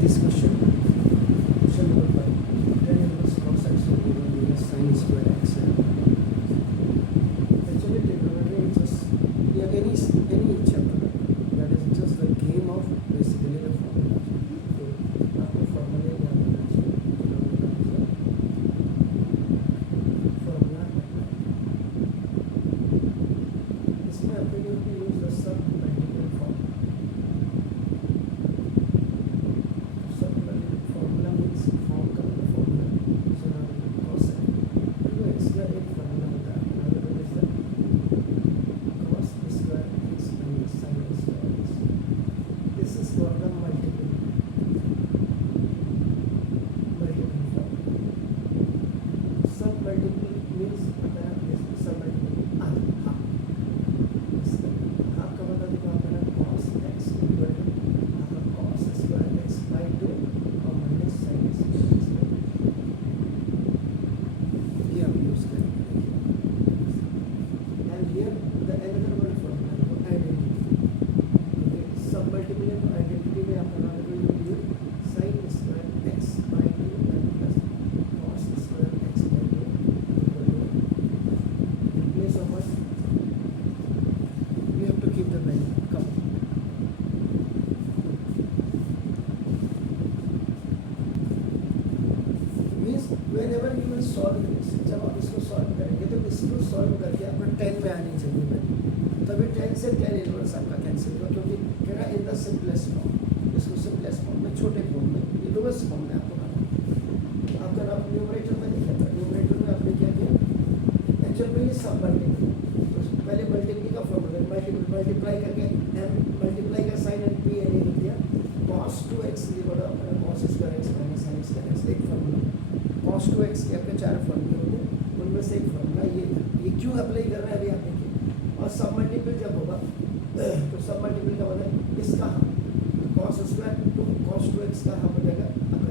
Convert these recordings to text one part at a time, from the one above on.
this question. Question number 5. Tan inverse cos x will be 1 minus sin square x. Actually, trigonometry is just any chapter that is just the game of basically the formula. तो आपको formula याद रखना चाहिए. Formula इसमें आपको use the sub multiple form. formula means form का मतलब formula. So now cos है तो x का एक formula होता है. another one is the cos square x minus sin square x. This is for the multiple form. Sub multiple means होता है sub multiple half का मतलब देखो आपका ना cos x equal to आपका cos square x by 2 और minus sin square x. ये आप यूज करेंगे. And here the another one formula है identity. Okay, sub multiple है तो identity में आपका नाम कोई भी sin square x by 2 and plus cos square x by 2 equal to in place of what we have to keep the value. Come. Means whenever you will solve this, जब आप इसको सॉल्व करेंगे तो इसको सॉल्व करके आपको 10 पे आनी चाहिए वैल्यू. तभी 10 से 10 इनवर्स आपका कैंसिल होगा क्योंकि कह रहा इन द सिंपलेस्ट फॉर्म. इसको सिंपलेस्ट फॉर्म में छोटे फॉर्म में ये लोवेस्ट फॉर्म में आपको बनाना. आपका नाम न्यूमरेटर में लिखा था. न्यूमरेटर में आपने क्या किया एक्चुअल में ये सब मल्टीपल. तो पहले मल्टीपल का फॉर्मूला मल्टीप्लाई करके m मल्टीप्लाई का साइन एंड p एन लिख दिया. cos 2x इक्वल अपना cos square x minus sin square x एक फॉर्मूला. cos 2x के आपके चार फॉर्मूले होंगे उनमें से एक फॉर्मूला ये क्यों अप्लाई कर रहा है अभी आप देखिए. और सब मल्टीपल जब होगा तो सब मल्टीपल का मतलब इसका half cos square to cos 2x का हाफ हो जाएगा आपका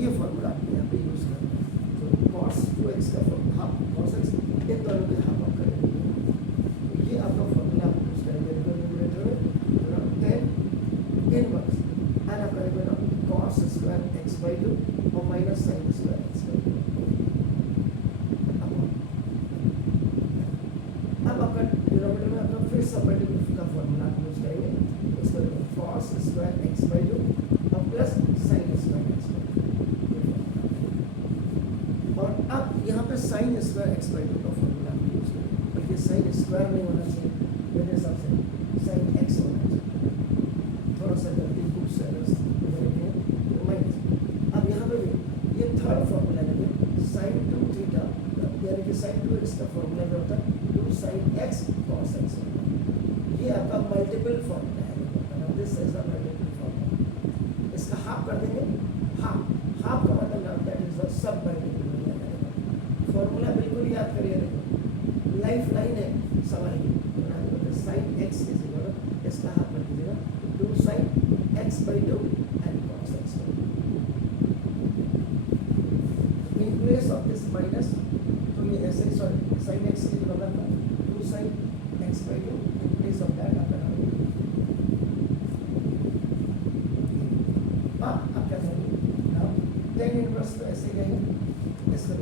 ये फॉर्मूला आपने यहाँ पे यूज करना है. तो cos 2x का हाफ cos x इन दोनों के हाफ आप करेंगे. ये आपका फॉर्मूला आप यूज करेंगे. न्यूमरेटर में 10 इनवर्स एंड आप करेंगे ना cos स्क्वायर x by 2 और minus sin square x by 2. अब आपका डिनोमिनेटर में आपका फिर सब मल्टीपल का फॉर्मूला आप यूज करेंगे. इसको cos स्क्वायर x by 2 और plus sin square x by 2. और अब यहाँ पे sin स्क्वायर x by 2 का फॉर्मूला आप यूज करेंगे. बल्कि sin स्क्वायर नहीं होना चाहिए मेरे हिसाब से sin x होना चाहिए. थोड़ा सा गलती बुक्स एरर्स माइनस. अब यहाँ पे भी ये थर्ड फॉर्मूला लगे sin 2 थीटा यानी कि sin 2x का फॉर्मूला जो होता है 2 sin x cos x. ये आपका मल्टीपल फॉर्मूला है. This is the multiple formula. इसका हाफ कर देंगे. हाफ का मतलब that is the sub multiple. Formula बिल्कुल याद करिए. देखो लाइफ लाइन है सवाल की. sin x इज इक्वल इसका हाफ कर दीजिएगा 2 sin x by 2 and cos x by 2. In place of this minus तो ये ऐसे ही sin x की बदल 2 sin x by 2 in place of that आपका नाम आप क्या करेंगे नाउ tan इनवर्स तो ऐसे ही रहेंगे. इसका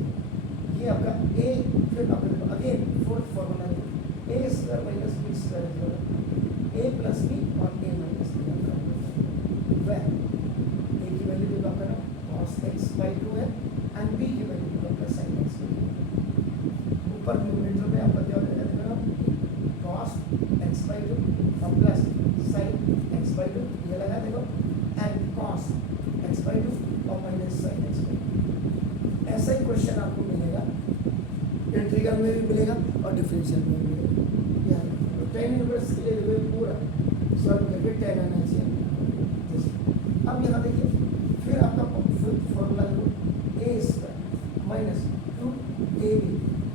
ये आपका a फिर आपका अगेन फोर्थ फॉर्मूला है a square minus b square equal a plus b और a माइनस b आपका वह a की वैल्यू जो आपका ना cos x by 2 है एंड b की वैल्यू जो आपका sin x by 2. ऊपर न्यूमरेटर में आपका क्या हो जाएगा cos x by 2 और प्लस sin x by 2 ये लगा देखो एंड cos x by 2 और माइनस sin x by 2. ऐसा ही क्वेश्चन आपको मिलेगा इंटीग्रल में भी मिलेगा और डिफरेंशियल में भी मिलेगा. tan इनवर्स के लिए पूरा सॉल्व करके tan आना चाहिए. अब यहाँ देखिए फिर आपका फॉर्मूला लो a square minus 2ab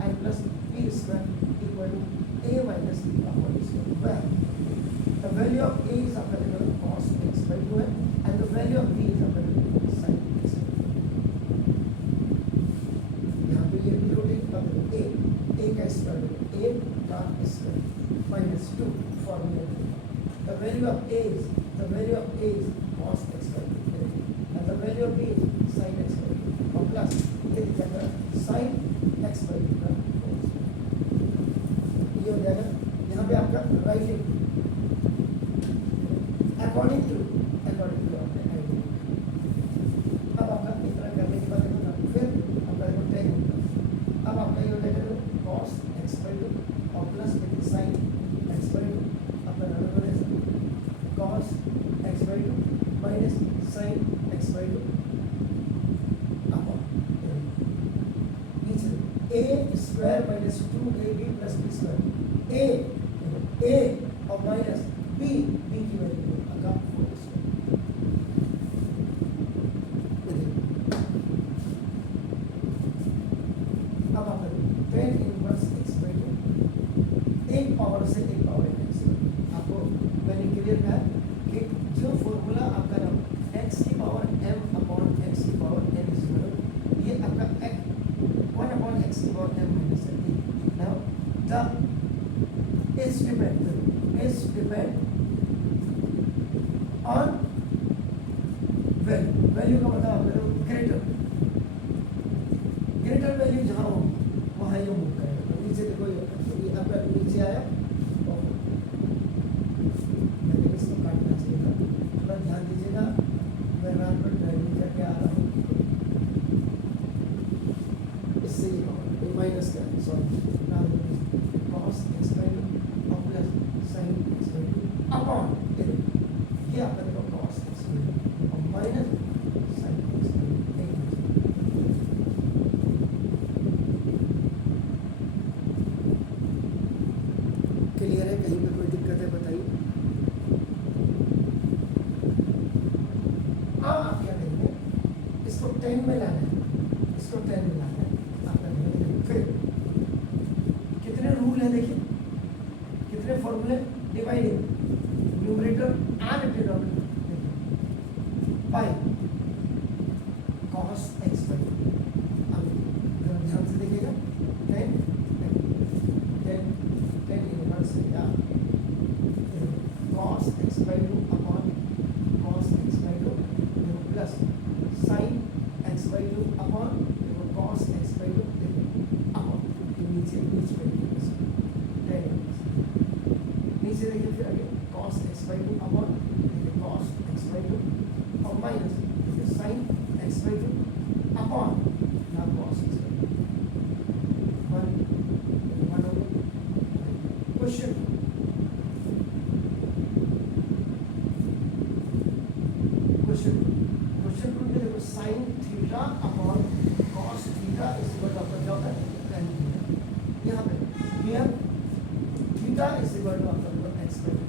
and plus b square equal to a माइनस b का whole square. The value of a is आपका cos x by 2 है and the value of b is आपका sin x. यहाँ पे ये रूटिंग a का स्क्वायर a का square minus 2 formula. The value of A is cos x by 2 and the value of B is sin x by 2 और plus ये दिखाएगा sin x by 2 का होल स्क्वायर। ये हो जाएगा यहाँ पे आपका राइटिंग अकॉर्डिंग टू आपने आइडिया। अब आपका इतना करने के बाद देखो फिर आपका देखो tan अब आपका ये हो जाएगा cos x by 2 और प्लस sin x by 2 आपका नंबर है cos x by 2 minus sin x by 2 upon नीचे a square minus 2ab plus b square a और minus b की वैल्यू का होल स्क्वायर। अब आप tan इनवर्स x by 2 एक पावर से एक पावर x आपको मैंने क्लियर कहा कि जो फॉर्मूला आपका ना x की पावर m अपॉन x की पावर n इज इक्वल ये आपका 1 अपॉन x की power m minus n। Now the is depend on value का मतलब आप ग्रेटर वैल्यू जहाँ हो वहाँ ये मूव करेगा। तो नीचे देखो ये आपका नीचे आया मैंने इसको काटना चाहिए था, थोड़ा ध्यान दीजिएगा मैं रात पर ड्राइविंग करके आ रहा हूँ इससे ये माइनस का सॉरी cos x by 2 और plus sin x by 2 upon ये आपका देखो cos x by 2 और minus sin x by 2 clear है? कहीं पे कोई दिक्कत है बताइए। अब आप क्या करेंगे इसको 10 में लाना है, इसको 10 में लाना है आपका फिर कितने रूल है देखिए कितने फॉर्मूले dividing numerator and denominator by cos x by 2। अब ध्यान से देखिएगा 10 इनवर्स या cos x by 2 upon cos x by 2 plus sin x by 2 upon cos x by 2 upon नीचे नीचे देखिए फिर आगे cos x by 2 upon cos x by 2 और minus sin x by 2 upon ना cos x by 2 1 question two में देखो sin theta upon cos theta is equal आपका क्या होता है tan थीटा। यहाँ पे here theta is equal to आपका x by 2।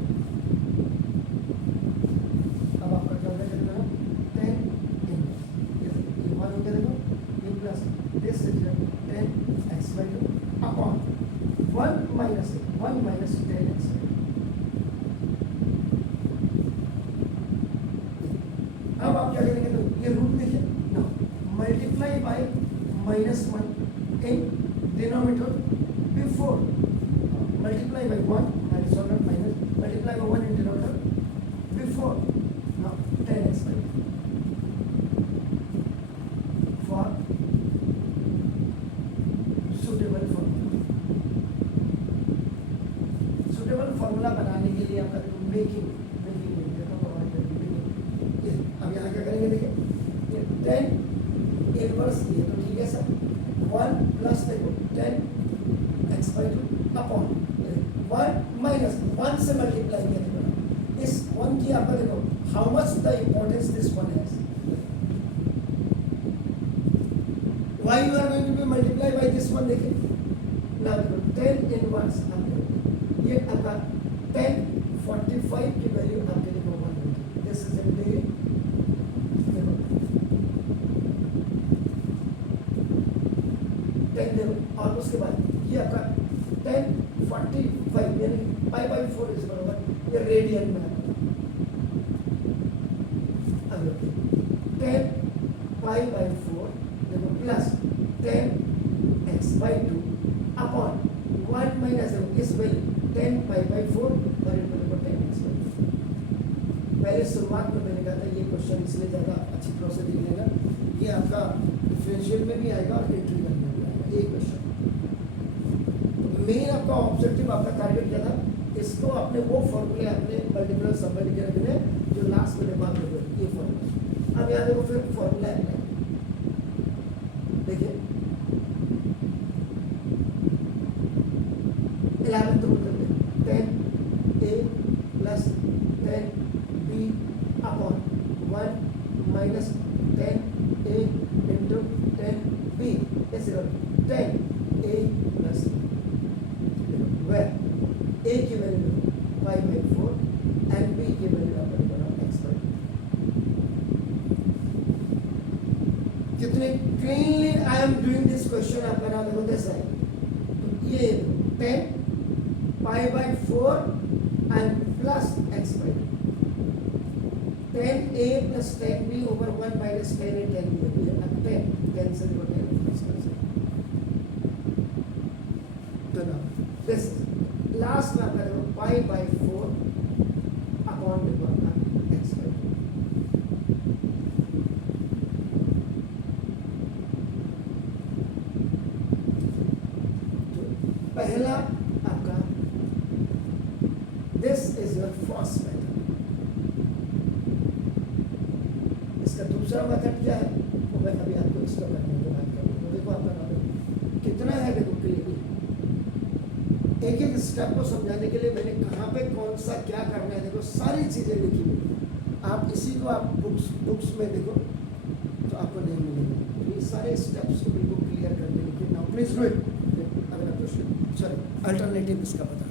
अब आपका क्या होता है देखो tan इनवर्स ये 1 हो गया देखो ये plus this is tan x by 2 upon 1 minus tan x by 2। अब आप क्या करेंगे तो ये रूट देखिए ना multiply by -1 in denominator before multiply by 1 multiply by 1 in denominator before now tan x by 2 for suitable formula बनाने के लिए आपका मेकिंग अब यहाँ क्या करेंगे देखिए ये tan इनवर्स ये तो ठीक है सर 1 प्लस देखो tan x by 2 upon 1 minus 1 से मल्टीप्लाई किया देखो इस 1 की आपका देखो how much the importance this one has why you are going to be multiply by this one देखिए now tan इनवर्स ये आपका tan 45 की वैल्यू आपके लिए 1 होगी दिस इज इन डिग्री और उसके बाद ये आपका tan 45 यानी पाई बाई 4 इज बराबर ये रेडियन में अब tan पाई बाई 4 देखो plus tan x by 2 upon 1 minus इस वैल्यू tan पाई बाई 4 और इनको देखो tan x by 2 पहले शुरुआत में मैंने कहा था ये क्वेश्चन इसलिए ज़्यादा अच्छी तरह से दिख लेगा, ये आपका डिफरेंशियल में भी आएगा और इंटीग्रल में भी आएगा ये क्वेश्चन। मेन आपका ऑब्जेक्टिव, आपका टारगेट क्या था, इसको अपने वो फॉर्मूले अपने मल्टीपल सब मल्टीपल में जो लास्ट में दिमाग में ये फॉर्मूला। अब यहाँ देखो फिर फॉर्मूला अप्लाई, देखिए 11 रूल करते हैं 10a plus 10b upon 1 minus 10a into 10b is 10a plus where a की वैल्यू 5/4 and b की वैल्यू अपन बना x/2। कितने cleanly I am doing this question, आपका नाम देखो कैसा है, तो ये 10 pi/4 and plus x/2 10a plus 10b over 1 minus 10a 10b 10 cancel हो गया तो ना दिस लास्ट में आपका देखो pi/4 अपॉन देखो आपका x/2। पहला आपका this is your first method. इसका दूसरा मेथड क्या है वो मैं अभी आपको इसका करने के बाद करूँगा। तो देखो आपका नाम कितना है, देखो क्लियरली एक एक स्टेप को समझाने के लिए मैंने कहाँ पे कौन सा क्या करना है, देखो सारी चीज़ें लिखी हुई। आप इसी को आप बुक्स में देखो तो आपको नहीं मिलेगा, तो ये सारे स्टेप्स को बिल्कुल क्लियर करके लिखिए। Now please do it. अगला क्वेश्चन, सॉरी अल्टरनेटिव इसका बता